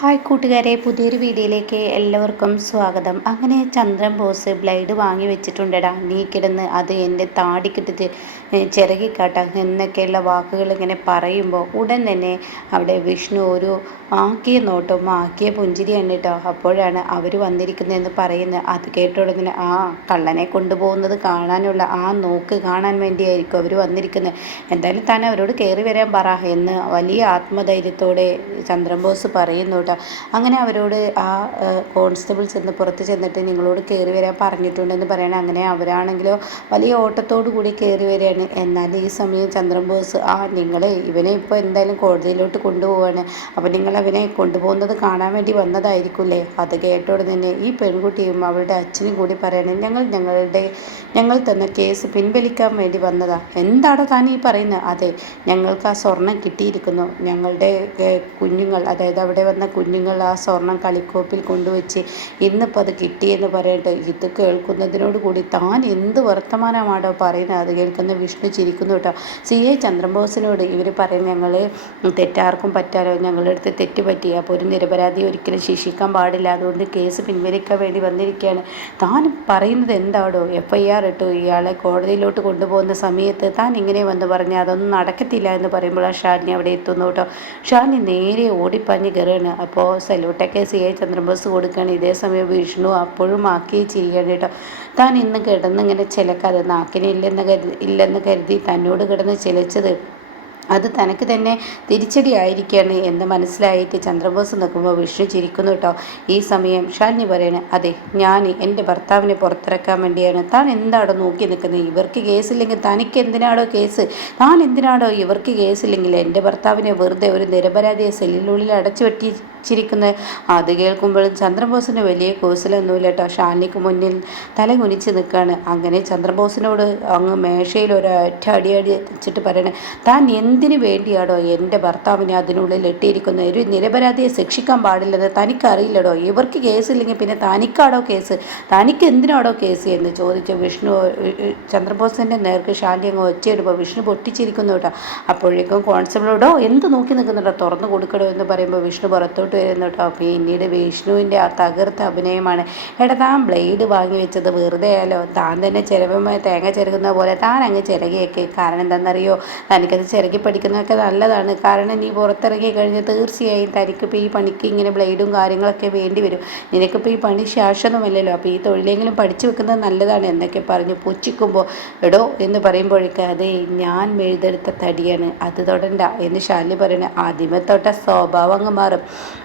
Hi കൂട്ടുകാരെ പുതിയൊരു വീഡിയോയിലേക്ക് എല്ലാവർക്കും സ്വാഗതം. അങ്ങനെ ചന്ദ്രൻ ബോസ് ബ്ലൈഡ് വാങ്ങി വെച്ചിട്ടുണ്ടടാ. നീ കിടന്ന് അത് എന്റെ താടിക്കിട്ടിട്ട് ചിറകിക്കാട്ട എന്നൊക്കെയുള്ള വാക്കുകൾ ഇങ്ങനെ പറയുമ്പോൾ ഉടൻ തന്നെ അവിടെ വിഷ്ണു ഒരു ആക്കിയ നോട്ടം ആക്കിയ പുഞ്ചിരിയാണ് കേട്ടോ. അപ്പോഴാണ് അവർ വന്നിരിക്കുന്നതെന്ന് പറയുന്നത്. അത് കേട്ടോടങ്ങനെ ആ കള്ളനെ കൊണ്ടുപോകുന്നത് കാണാനുള്ള ആ നോക്ക് കാണാൻ വേണ്ടിയായിരിക്കും അവർ വന്നിരിക്കുന്നത്. എന്തായാലും താൻ അവരോട് കയറി വരാൻ പറ എന്ന് വലിയ ആത്മധൈര്യത്തോടെ ചന്ദ്രൻ ബോസ് പറയുന്നു കേട്ടോ. അങ്ങനെ അവരോട് ആ കോൺസ്റ്റബിൾ ചെന്ന് പുറത്ത് ചെന്നിട്ട് നിങ്ങളോട് കയറി വരാൻ പറഞ്ഞിട്ടുണ്ടെന്ന് പറയണം. അങ്ങനെ അവരാണെങ്കിലോ വലിയ ഓട്ടത്തോടു കൂടി കയറി വരികയാണ്. എന്നാൽ ഈ സമയം ചന്ദ്രൻ ബോസ് ആ നിങ്ങൾ ഇവനെ ഇപ്പോൾ എന്തായാലും കോടതിയിലോട്ട് കൊണ്ടുപോവാണ്. അപ്പോൾ നിങ്ങൾ അവനെ കൊണ്ടുപോകുന്നത് കാണാൻ വേണ്ടി വന്നതായിരിക്കില്ലേ? അത് കേട്ടോടെ തന്നെ ഈ പെൺകുട്ടിയും അവളുടെ അച്ഛനും കൂടി പറയണം ഞങ്ങൾ ഞങ്ങളുടെ ഞങ്ങൾ തന്ന കേസ് പിൻവലിക്കാൻ വേണ്ടി വന്നതാ. എന്താണ് താൻ ഈ പറയുന്നത് അതെ ഞങ്ങൾക്ക് ആ സ്വർണം കിട്ടിയിരിക്കുന്നു. ഞങ്ങളുടെ കുഞ്ഞുങ്ങൾ അതായത് അവിടെ വന്ന കുഞ്ഞുങ്ങൾ ആ സ്വർണം കളിക്കോപ്പിൽ കൊണ്ടുവച്ച് ഇന്നിപ്പോൾ അത് കിട്ടിയെന്ന് പറയട്ടെ. ഇത് കേൾക്കുന്നതിനോട് കൂടി താൻ എന്ത് വർത്തമാനമാണോ പറയുന്നത്? അത് കേൾക്കുന്ന വിഷ്ണു ചിരിക്കുന്നു കേട്ടോ. സി. എ. ചന്ദ്രബോസിനോട് ഇവർ പറയും ഞങ്ങൾ തെറ്റാർക്കും പറ്റാലോ? ഞങ്ങളുടെ അടുത്ത് തെറ്റ് പറ്റി. അപ്പോൾ ഒരു നിരപരാധി ഒരിക്കലും ശിക്ഷിക്കാൻ പാടില്ല. അതുകൊണ്ട് കേസ് പിൻവലിക്കാൻ വേണ്ടി വന്നിരിക്കുകയാണ്. താൻ പറയുന്നത് എന്താണോ എഫ് ഐ ആർ ഇട്ടു. ഇയാളെ കോടതിയിലോട്ട് കൊണ്ടുപോകുന്ന സമയത്ത് താൻ ഇങ്ങനെ വന്ന് പറഞ്ഞ് അതൊന്നും നടക്കത്തില്ല എന്ന് പറയുമ്പോൾ ആ ഷാലിനി അവിടെ എത്തുന്നു കേട്ടോ. ഷാലിനി നേരെ ഓടിപ്പാഞ്ഞ് കയറുകയാണ്. അപ്പോൾ സല്യൂട്ടൊക്കെ സി ഐ ചന്ദ്രബോസ് കൊടുക്കുകയാണ്. ഇതേ സമയം വിഷ്ണു അപ്പോഴും ആക്കി ചിരിക്കുകയാണ് കേട്ടോ. താൻ ഇന്ന് കിടന്നിങ്ങനെ ചിലക്കാതെ നാക്കിനില്ലെന്ന് കരുതി ഇല്ലെന്ന് കരുതി തന്നോട് കിടന്ന് ചിലച്ചത്. അത് തനക്ക് തന്നെ തിരിച്ചടി ആയിരിക്കുകയാണ് എന്ന് മനസ്സിലായിട്ട് ചന്ദ്രബോസ് നിൽക്കുമ്പോൾ വിഷ്ണു ചിരിക്കുന്നു കേട്ടോ. ഈ സമയം ഷാലിനി പറയണേ അതെ ഞാൻ എന്റെ ഭർത്താവിനെ പുറത്തിറക്കാൻ വേണ്ടിയാണ്. താൻ എന്താണോ നോക്കി നിൽക്കുന്നത്? ഇവർക്ക് കേസില്ലെങ്കിൽ തനിക്ക് എന്തിനാണോ കേസ്? താൻ എന്തിനാണോ ഇവർക്ക് കേസില്ലെങ്കിൽ എന്റെ ഭർത്താവിനെ വെറുതെ ഒരു നിരപരാധിയെ സെല്ലിനുള്ളിൽ അടച്ചു വെട്ടി ചിരിക്കുന്നത്. അത് കേൾക്കുമ്പോഴും ചന്ദ്രബോസിന് വലിയ കോസിലൊന്നുമില്ല കേട്ടോ ഷാനിക്ക് മുന്നിൽ തല കുനിച്ച് നിൽക്കുകയാണ് അങ്ങനെ ചന്ദ്രബോസിനോട് അങ്ങ് മേശയിൽ ഒരൊറ്റ അടി അടി വെച്ചിട്ട് പറയണേ താൻ എന്തിനു വേണ്ടിയാടോ എന്റെ ഭർത്താവിനെ അതിനുള്ളിൽ ഇട്ടിരിക്കുന്നത്? ഒരു നിരപരാധിയെ ശിക്ഷിക്കാൻ പാടില്ലെന്ന് തനിക്കറിയില്ലടോ. ഇവർക്ക് കേസില്ലെങ്കിൽ പിന്നെ തനിക്കാടോ കേസ്? തനിക്ക് എന്തിനാടോ കേസ്? എന്ന് ചോദിച്ച വിഷ്ണു ചന്ദ്രബോസിന്റെ നേർക്ക് ഷാനി അങ്ങ് ഒച്ചയിടുമ്പോൾ വിഷ്ണു പൊട്ടിച്ചിരിക്കുന്നു കേട്ടോ അപ്പോഴേക്കും കോൺസ്റ്റബിളോടോ എന്ത് നോക്കി നിൽക്കുന്നുണ്ടോ? തുറന്നു കൊടുക്കണോ എന്ന് പറയുമ്പോൾ വിഷ്ണു പുറത്തോട്ട് വരുന്നു കേട്ടോ പിന്നീട് വിഷ്ണുവിന്റെ ആ തകർത്ത അഭിനയമാണ്. എടാ താൻ ബ്ലേഡ് വാങ്ങി വെച്ചത് വെറുതെ ആയാലോ താൻ തന്നെ ചിലവുമായി തേങ്ങ ചിരകുന്ന പോലെ താൻ അങ്ങ് ചിരകിയൊക്കെ. കാരണം എന്താണെന്നറിയോ? തനിക്കത് ചിരകി പഠിക്കുന്നതൊക്കെ നല്ലതാണ്. കാരണം നീ പുറത്തിറങ്ങി കഴിഞ്ഞാൽ തീർച്ചയായും തനിക്കിപ്പോൾ ഈ പണിക്ക് ഇങ്ങനെ ബ്ലേഡും കാര്യങ്ങളൊക്കെ വേണ്ടി വരും. നിനക്കിപ്പോൾ ഈ പണി ശാശ്വതമല്ലല്ലോ. അപ്പോൾ ഈ തൊഴിലെങ്കിലും പഠിച്ചു വെക്കുന്നത് നല്ലതാണ് എന്നൊക്കെ പറഞ്ഞ് പുച്ഛിക്കുമ്പോൾ എടോ എന്ന് പറയുമ്പോഴേക്ക് അതെ ഞാൻ മെഴുതെടുത്ത തടിയാണ്. അത് തൊടണ്ട എന്ന് ശാലി പറയണേ ആദ്യമേ തൊട്ട സ്വഭാവം അങ്ങ് മാറും.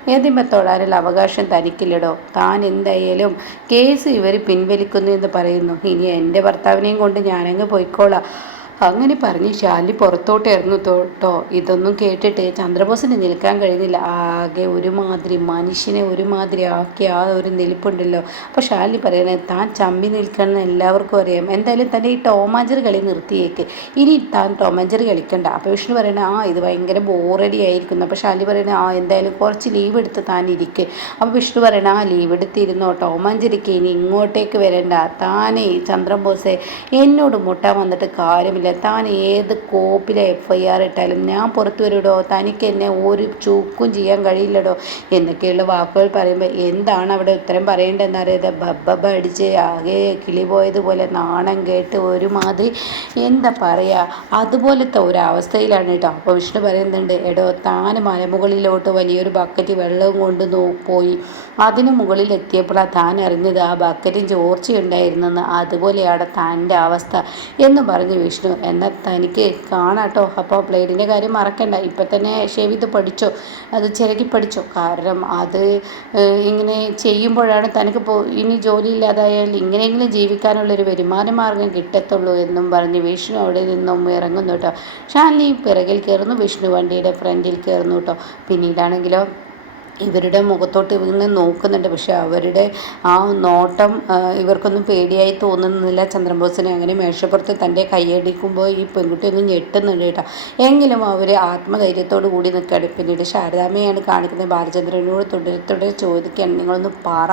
ഏതിമേ തൊടാനുള്ള അവകാശം തനിക്കില്ലടോ? താൻ എന്തായാലും കേസ് ഇവർ പിൻവലിക്കുന്നു എന്ന് പറയുന്നു. ഇനി എന്റെ ഭർത്താവിനെയും കൊണ്ട് ഞാനങ്ങ് പോയിക്കോളാം. അങ്ങനെ പറഞ്ഞ് ശാലി പുറത്തോട്ട് ഇറങ്ങു തോട്ടോ ഇതൊന്നും കേട്ടിട്ട് ചന്ദ്രബോസിന് നിൽക്കാൻ കഴിയുന്നില്ല. ആകെ ഒരുമാതിരി മനുഷ്യനെ ഒരുമാതിരി ആക്കി ആ ഒരു നിൽപ്പുണ്ടല്ലോ. അപ്പോൾ ശാലി പറയണേ താൻ ചമ്പി നിൽക്കണം എല്ലാവർക്കും അറിയാം. എന്തായാലും തന്നെ ഈ ടോമാഞ്ചർ കളി നിർത്തിയേക്ക്. ഇനി താൻ ടോമാഞ്ചർ കളിക്കണ്ട. അപ്പോൾ വിഷ്ണു പറയണേ ആ ഇത് ഭയങ്കര ബോറടി ആയിരിക്കുന്നു. അപ്പോൾ ശാലി പറയണേ ആ എന്തായാലും കുറച്ച് ലീവ് എടുത്ത് താൻ ഇരിക്ക്. അപ്പോൾ വിഷ്ണു പറയണ ആ ലീവ് എടുത്തിരുന്നോ? ടോമാഞ്ചരിക്ക് ഇനി ഇങ്ങോട്ടേക്ക് വരണ്ട. താനേ ചന്ദ്രബോസെ എന്നോട് മുട്ടാൻ വന്നിട്ട് കാര്യമില്ല. താൻ ഏത് കോപ്പിലെ എഫ് ഐ ആർ ഇട്ടാലും ഞാൻ പുറത്തു വരൂടോ തനിക്ക് എന്നെ ഒരു ചൂക്കും ചെയ്യാൻ കഴിയില്ലടോ? എന്നൊക്കെയുള്ള വാക്കുകൾ പറയുമ്പോൾ എന്താണ് അവിടെ ഉത്തരം പറയേണ്ടതെന്ന് അറിയാതെ ബബ്ബബ അടിച്ച് ആകെ കിളി പോയതുപോലെ നാണം കേട്ട് ഒരുമാതിരി എന്താ പറയുക അതുപോലത്തെ ഒരവസ്ഥയിലാണ് കേട്ടോ. അപ്പോൾ വിഷ്ണു പറയുന്നുണ്ട് എടോ താൻ മലമുകളിലോട്ട് വലിയൊരു ബക്കറ്റ് വെള്ളവും കൊണ്ട് പോയി. അതിന് മുകളിൽ എത്തിയപ്പോഴാണ് താൻ അറിഞ്ഞത് ആ ബക്കറ്റും ചോർച്ചയുണ്ടായിരുന്നെന്ന്. അതുപോലെയാണ് തന്റെ അവസ്ഥ. എന്ന് പറഞ്ഞ് വിഷ്ണു എന്നാൽ തനിക്ക് കാണാട്ടോ. അപ്പോൾ ബ്ലേഡിന്റെ കാര്യം മറക്കണ്ട. ഇപ്പം തന്നെ ഷേവ് ചെയ്ത് പഠിച്ചോ? അത് ചിരകി പഠിച്ചോ? കാരണം അത് ഇങ്ങനെ ചെയ്യുമ്പോഴാണ് തനിക്ക് ഇനി ജോലിയില്ലാതായാൽ ഇങ്ങനെയെങ്കിലും ജീവിക്കാനുള്ളൊരു വരുമാന മാർഗം കിട്ടത്തുള്ളൂ എന്നും പറഞ്ഞ് വിഷ്ണു അവിടെ നിന്നും ഇറങ്ങുന്നു കേട്ടോ. ഷാലി പിറകിൽ കയറുന്നു. വിഷ്ണു വണ്ടിയുടെ ഫ്രണ്ടിൽ കയറുന്നു കേട്ടോ. പിന്നീടാണെങ്കിലോ ഇവരുടെ മുഖത്തോട്ട് ഇങ്ങനെ നോക്കുന്നുണ്ട്. പക്ഷെ അവരുടെ ആ നോട്ടം ഇവർക്കൊന്നും പേടിയായി തോന്നുന്നില്ല. ചന്ദ്രബോസിനെ അങ്ങനെ മേശപ്പുറത്ത് തന്റെ കൈയടിക്കുമ്പോൾ ഈ പെൺകുട്ടി ഒന്നും ഞെട്ടുന്നുണ്ട് കേട്ടോ. എങ്കിലും അവർ ആത്മധൈര്യത്തോടു കൂടി നിൽക്കുകയാണ്. പിന്നീട് ശാരദാമ്മയാണ് കാണിക്കുന്നത് ബാലചന്ദ്രനോട് തുടരെ തുടരെ ചോദിക്കുകയാണ് നിങ്ങളൊന്ന് പറ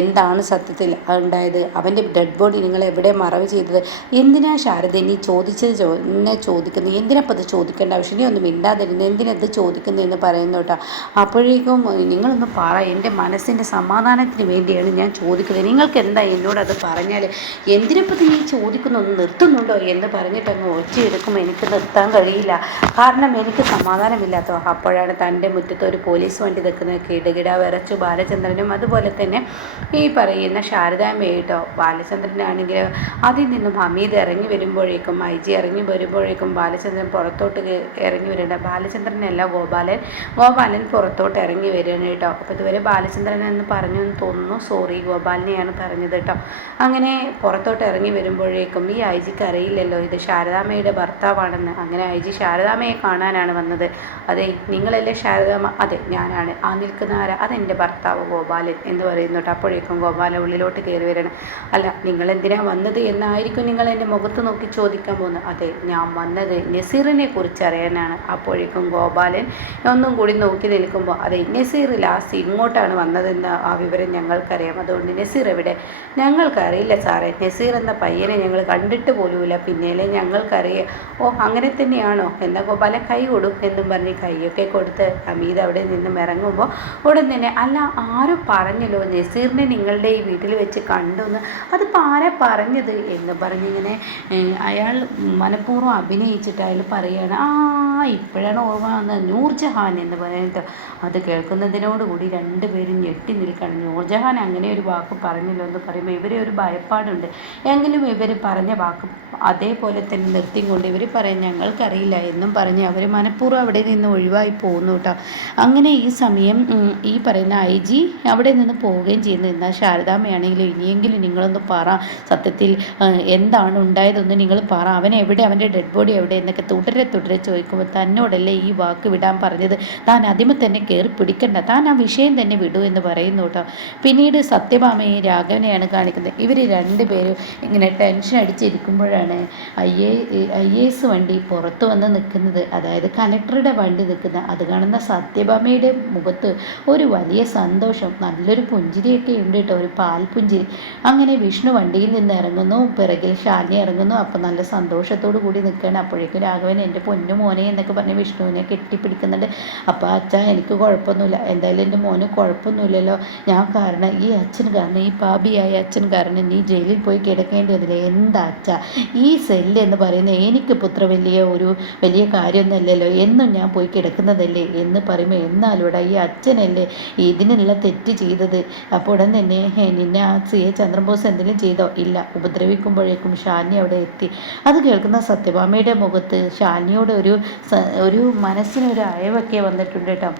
എന്താണ് സത്യത്തിൽ ഉണ്ടായത്? അവന്റെ ഡെഡ് ബോഡി നിങ്ങൾ എവിടെ മറവ് ചെയ്തത്? എന്തിനാ ശാരദ നീ ചോദിച്ചത് ചോ എന്നെ ചോദിക്കുന്നത്? എന്തിനപ്പോൾ അത് ചോദിക്കേണ്ട ആവശ്യം? നീ ഒന്നും മിണ്ടാതിരുന്നത് എന്തിനത് ചോദിക്കുന്നതെന്ന് പറയുന്നു കേട്ടോ. അപ്പോഴേക്കും നിങ്ങളൊന്ന് പറ. എന്റെ മനസ്സിന്റെ സമാധാനത്തിന് വേണ്ടിയാണ് ഞാൻ ചോദിക്കുന്നത്. നിങ്ങൾക്ക് എന്താ എന്നോട് അത് പറഞ്ഞാൽ? എന്തിനെപ്പറ്റി നീ ചോദിക്കുന്നൊന്ന് നിർത്തുന്നുണ്ടോ എന്ന് പറഞ്ഞിട്ട് അങ്ങ് ഒച്ചയെടുക്കുമ്പോൾ എനിക്ക് നിർത്താൻ കഴിയില്ല. കാരണം എനിക്ക് സമാധാനമില്ലാത്ത അപ്പോഴാണ് തന്റെ മുറ്റത്ത് ഒരു പോലീസ് വണ്ടി നിൽക്കുന്നത് കിടുകിട വിറച്ചു ബാലചന്ദ്രനും അതുപോലെ തന്നെ ഈ പറയുന്ന ശാരദാമ്മയായിട്ടോ ബാലചന്ദ്രനാണെങ്കിൽ അതിൽ നിന്നും ഹമീദ് ഇറങ്ങി വരുമ്പോഴേക്കും ഐ ജി ഇറങ്ങി വരുമ്പോഴേക്കും ബാലചന്ദ്രൻ പുറത്തോട്ട് ഇറങ്ങി വരേണ്ട. ബാലചന്ദ്രനല്ല ഗോപാലൻ. ഗോപാലൻ പുറത്തോട്ട് ഇറങ്ങി വരികയാണ് കേട്ടോ. അപ്പോൾ ഇതുവരെ ബാലചന്ദ്രൻ എന്ന് പറഞ്ഞു എന്ന് തോന്നുന്നു സോറി ഗോപാലിനെയാണ് പറഞ്ഞത് കേട്ടോ. അങ്ങനെ പുറത്തോട്ട് ഇറങ്ങി വരുമ്പോഴേക്കും ഈ ഐ ജിക്ക് അറിയില്ലല്ലോ ഇത് ശാരദാമ്മയുടെ ഭർത്താവാണെന്ന്. അങ്ങനെ ഐ ജി ശാരദാമ്മയെ കാണാനാണ് വന്നത്. അതെ നിങ്ങളല്ലേ ശാരദാമ്മ? അതെ ഞാനാണ്. ആ നിൽക്കുന്ന ആരാ അതെന്റെ ഭർത്താവ് ഗോപാലൻ എന്ന് പറയുന്നു കേട്ടോ. അപ്പോഴേക്കും ഗോപാലൻ ഉള്ളിലോട്ട് കയറി വരണം. അല്ല നിങ്ങൾ എന്തിനാ വന്നത് എന്നായിരിക്കും നിങ്ങൾ എന്റെ മുഖത്ത് നോക്കി ചോദിക്കാൻ പോകുന്നത്. അതെ ഞാൻ വന്നത് നസീറിനെ കുറിച്ച് അറിയാനാണ് അപ്പോഴേക്കും ഗോപാലൻ ഒന്നും കൂടി നോക്കി നിൽക്കുമ്പോൾ അതെ നസീർ ലാസ്റ്റ് ഇങ്ങോട്ടാണ് വന്നതെന്ന് ആ വിവരം ഞങ്ങൾക്കറിയാം. അതുകൊണ്ട് നസീർ എവിടെ? ഞങ്ങൾക്കറിയില്ല സാറേ. നസീർ എന്ന പയ്യനെ ഞങ്ങൾ കണ്ടിട്ട് പോലുമില്ല. പിന്നേലെ ഞങ്ങൾക്കറിയാം ഓ അങ്ങനെ തന്നെയാണോ? എന്നാൽ ഗോപാല കൈ കൊടുക്കും എന്നും പറഞ്ഞ് കൈയൊക്കെ കൊടുത്ത് അമീത് അവിടെ നിന്നും ഇറങ്ങുമ്പോൾ ഉടൻ തന്നെ അല്ല ആരും പറഞ്ഞല്ലോ നസീറിനെ നിങ്ങളുടെ ഈ വീട്ടിൽ വെച്ച് കണ്ടു എന്ന് അതിപ്പോൾ ആരാ പറഞ്ഞത്? എന്ന് പറഞ്ഞിങ്ങനെ അയാൾ മനഃപൂർവം അഭിനയിച്ചിട്ട് അയാൾ പറയുകയാണ് ആ ഇപ്പോഴാണ് ഓർമ്മ വന്നത് നൂർജഹാൻ എന്ന് പറഞ്ഞിട്ട്. അത് കേൾക്കുന്നതിനോടുകൂടി രണ്ടുപേരും ഞെട്ടി നിൽക്കുകയാണ് നൂർജഹാൻ അങ്ങനെ ഒരു വാക്ക് പറഞ്ഞല്ലോ എന്ന് പറയുമ്പോൾ ഇവരെ ഒരു ഭയപ്പാടുണ്ട്. എങ്കിലും ഇവർ പറഞ്ഞ വാക്ക് അതേപോലെ തന്നെ നിർത്തി കൊണ്ട് ഇവർ പറയും ഞങ്ങൾക്കറിയില്ല എന്നും പറഞ്ഞ് അവർ മനഃപൂർവം അവിടെ നിന്ന് ഒഴിവായി പോകുന്നു കേട്ടോ. അങ്ങനെ ഈ സമയം ഈ പറയുന്ന ഐ ജി അവിടെ നിന്ന് പോവുകയും ചെയ്യുന്നു. എന്നാൽ ശാരദാമ്മയാണെങ്കിലും ഇനിയെങ്കിലും നിങ്ങളൊന്ന് പറ. സത്യത്തിൽ എന്താണ് ഉണ്ടായതെന്ന് നിങ്ങൾ പറ. അവൻ എവിടെ അവന്റെ ഡെഡ് ബോഡി എവിടെ എന്നൊക്കെ തുടരെ തുടരെ ചോദിക്കുമ്പോൾ തന്നോടല്ലേ ഈ വാക്ക് വിടാൻ പറഞ്ഞത്. താൻ ആദ്യമേ തന്നെ കയറി പിടിക്കണ്ട. താൻ ആ വിഷയം തന്നെ വിടൂ എന്ന് പറയുന്നു കേട്ടോ. പിന്നീട് സത്യഭാമയെ രാഘവനെയാണ് കാണിക്കുന്നത്. ഇവർ രണ്ടുപേരും ഇങ്ങനെ ടെൻഷൻ അടിച്ചിരിക്കുമ്പോഴാണ് ഐ എ ഐ എസ് വണ്ടി പുറത്ത് വന്ന് നിൽക്കുന്നത്. അതായത് കലക്ടറുടെ വണ്ടി നിൽക്കുന്ന. അത് കാണുന്ന സത്യഭാമയുടെ മുഖത്ത് ഒരു വലിയ സന്തോഷം. നല്ലൊരു പുഞ്ചിരിയൊക്കെ ഉണ്ട് കേട്ടോ. ഒരു പാൽപുഞ്ചിരി അങ്ങനെ വിഷ്ണു വണ്ടിയിൽ നിന്ന് ഇറങ്ങുന്നു. പിറകിൽ ശാലിനി ഇറങ്ങുന്നു. അപ്പം നല്ല സന്തോഷത്തോടു കൂടി നിൽക്കുകയാണ്. അപ്പോഴേക്കും രാഘവൻ എന്റെ പൊന്നു മോനെ എന്നൊക്കെ പറഞ്ഞ് വിഷ്ണുവിനെ കെട്ടിപ്പിടിക്കുന്നുണ്ട്. അപ്പോൾ അച്ഛാ എനിക്ക് കുഴപ്പമൊന്നുമില്ല. എന്തായാലും എന്റെ മോന് കുഴപ്പമൊന്നുമില്ലല്ലോ. ഞാൻ കാരണം ഈ അച്ഛൻ കാരണം ഈ പാപിയായ അച്ഛൻ കാരണം നീ ജയിലിൽ പോയി കിടക്കേണ്ടതില്ലേ? എന്താ അച്ഛ? ഈ സെല്ല് എന്ന് പറയുന്നത് എനിക്ക് പുത്ര വലിയ ഒരു വലിയ കാര്യമൊന്നുമല്ലല്ലോ. എന്നും ഞാൻ പോയി കിടക്കുന്നതല്ലേ? എന്ന് പറയുമ്പോൾ എന്നാലൂടെ ഈ അച്ഛനല്ലേ ഇതിനുള്ള തെറ്റ് ചെയ്തത്? അപ്പോൾ ഉടൻ തന്നെ നിന്നെ ആ സി എ ചന്ദ്രബോസ് എന്തെങ്കിലും ചെയ്തോ? ഇല്ല. ഉപദ്രവിക്കുമ്പോഴേക്കും ഷാനി അവിടെ എത്തി. അത് കേൾക്കുന്ന സത്യഭാമയുടെ മുഖത്ത് ഷാനിയോട് ഒരു ഒരു മനസ്സിനൊരു അയവൊക്കെ വന്നിട്ടുണ്ട് കേട്ടോ.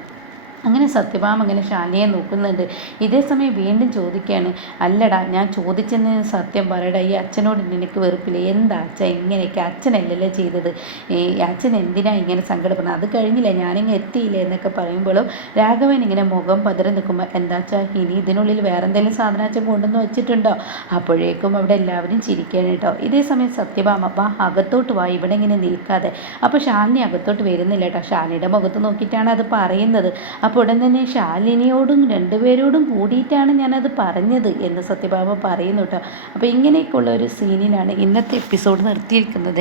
അങ്ങനെ സത്യഭാമ അങ്ങനെ ശാലിയെ നോക്കുന്നുണ്ട്. ഇതേ സമയം വീണ്ടും ചോദിക്കുകയാണ് അല്ലടാ ഞാൻ ചോദിച്ചെന്ന് സത്യം പറയടാ ഈ അച്ഛനോട് നിനക്ക് വെറുപ്പില്ല? എന്താ അച്ഛൻ ഇങ്ങനെയൊക്കെ? അച്ഛനല്ലല്ലോ ചെയ്തത്? ഈ അച്ഛൻ എന്തിനാ ഇങ്ങനെ സങ്കടപ്പെടുന്നത്? അത് കഴിഞ്ഞില്ല? ഞാനിങ്ങനെ എത്തിയില്ല? എന്നൊക്കെ പറയുമ്പോഴും രാഘവൻ ഇങ്ങനെ മുഖം പതറി നിൽക്കുമ്പോൾ എന്താ വെച്ചാൽ ഇനി ഇതിനുള്ളിൽ വേറെ എന്തെങ്കിലും സാധനം അച്ഛൻ കൊണ്ടുവന്ന് വെച്ചിട്ടുണ്ടോ? അപ്പോഴേക്കും അവിടെ എല്ലാവരും ചിരിക്കുകയാണ് കേട്ടോ. ഇതേ സമയം സത്യഭാമ വാ അകത്തോട്ട് വാ ഇവിടെ ഇങ്ങനെ നിൽക്കാതെ. അപ്പോൾ ശാലിനി അകത്തോട്ട് വരുന്നില്ല കേട്ടോ. ശാലിനിയുടെ മുഖത്ത് നോക്കിയിട്ടാണ് അത് പറയുന്നത്. അപ്പോൾ അപ്പോൾ ഉടൻ തന്നെ ശാലിനിയോടും രണ്ടുപേരോടും കൂടിയിട്ടാണ് ഞാനത് പറഞ്ഞത് എന്ന് സത്യഭാമ പറയുന്നു കേട്ടോ. അപ്പോൾ ഇങ്ങനെയൊക്കെയുള്ള ഒരു സീനിലാണ് ഇന്നത്തെ എപ്പിസോഡ് നിർത്തിയിരിക്കുന്നത്.